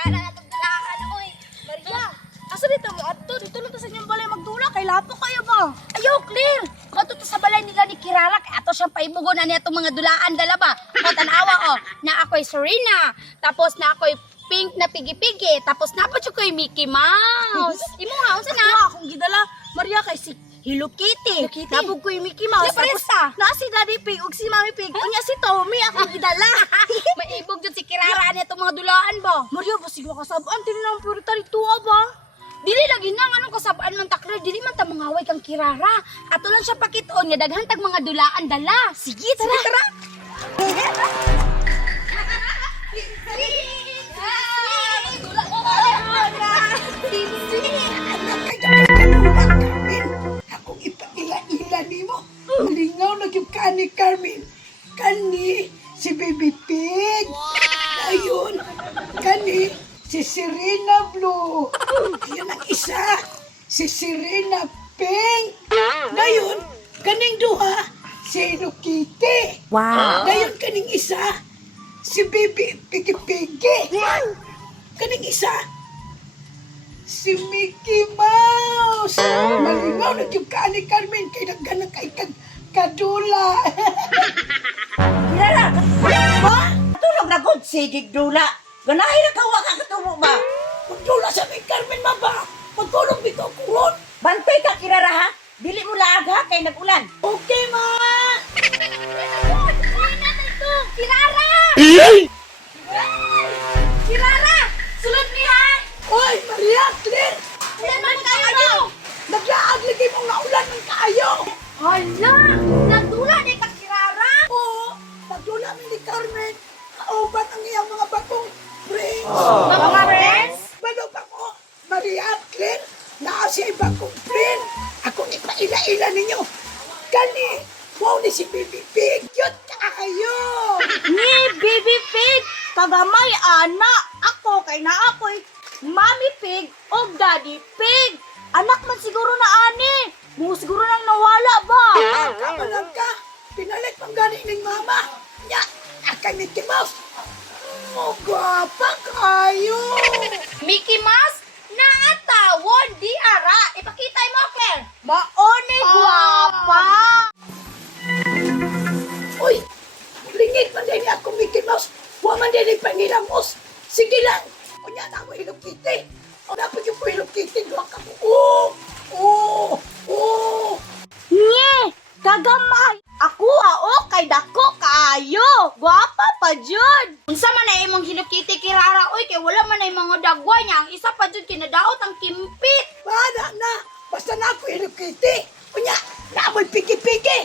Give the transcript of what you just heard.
Tara na itong dulaan, oy. Maria, asa dito mo ato? Dito lang to sa inyong balay magdula. Kay lapo kayo ba? Ayaw, Claire. Mato to sa balay nila ni Kirara. Kay ato siyang paibugon na niya itong mga dulaan. Dala ba? O, tanawa, o. Na ako'y Serena. Tapos na ako'y pink na pigi-pigi. Tapos na pa siya ko'y Mickey Mouse. Imo nga, unsa na? Ako akong gidala, Maria, kay si Hello Kitty. Hello Kitty. Napog ko yung Mickey Mouse. Di paresta. Na si Daddy Pig ug si Mommy Pig. Unya si Tommy akong gidala. Maibog dyan si Kirara niya itong mga dulaan ba? Maria, basig mo kasabaan. Tinanong prioritary tuwa ba? Dili lagi na anong kasabaan man takler, dili man ta mangaway kang Kirara. Ato lang siya pakitoon nga daghan tag mga dulaan dala. Sige, tara. Akong ipaila-ila nimo. Lingaw na yung kani Carmen. Kani si Baby Pig. Ayun. Kani si Serena Blue. Ayun ang isa. Si Serena Pink. Ngayon, kaning duha si Hello Kitty. Wow. Ngayon kaning isa si Baby Piggy Piggy. Kaning isa si Mickey Mouse. Malingaw na yung kaani Carmen kay nagganang kay kadula. Kirara, ba? Tulog na good sigig dula. Ganahin na kawa ka katubo ba? Magdula sa may Carmen maba. Magkulong bitaw kuron. Bantay ka Kirara ha? Dili mo laag ha kay nag-ulan. Okay ma. Kirara! Kirara! Sulod niya! Oy, Maria Claire. Yan man kayo! Naglaag lagi mong naulan ng kaayo. Hala! Nagdula ni ka Kirara! Oo, magdula mi ni Carmen. Kauban ang iyang mga batong friends. Mga friends? Balo pa ko, Maria Claire, naa siya iba kong friend. Akong ipaila-ila ninyo. Kani, wow ni si Baby Pig. Yun kayo. Ni Baby Pig. Kagamay ana. Ako kay naapoy Mommy Pig o Daddy Pig. Anak man siguro na ani. Mo siguro nang nawala ba? Kapalang ka, pinalit pang gani ng mama. Nya, akay Mickey Mouse. Oh, gwapa kayo. Mickey Mouse? Naatawon di ara! Ipakita mo, Claire! Maone guwapa. Uy, lingit man din ako Mickey Mouse. Huwag man din pangilamos. Sige lang. Kunya na ako Hello Kitty. O dapat yung po Hello Kitty. Duwa ka po. Oo. Nye, kagamay. Ako o kay dako kayo. Guwapa pa jud. Unsa man na imong hinukiti Kirara, oy, kay wala man na mga dagwa niya. Ang isa pa dyan kinadaot ang kimpit. Bada na. Basta na ako Hello Kitty. Kunya, na amoy pigi-pigi.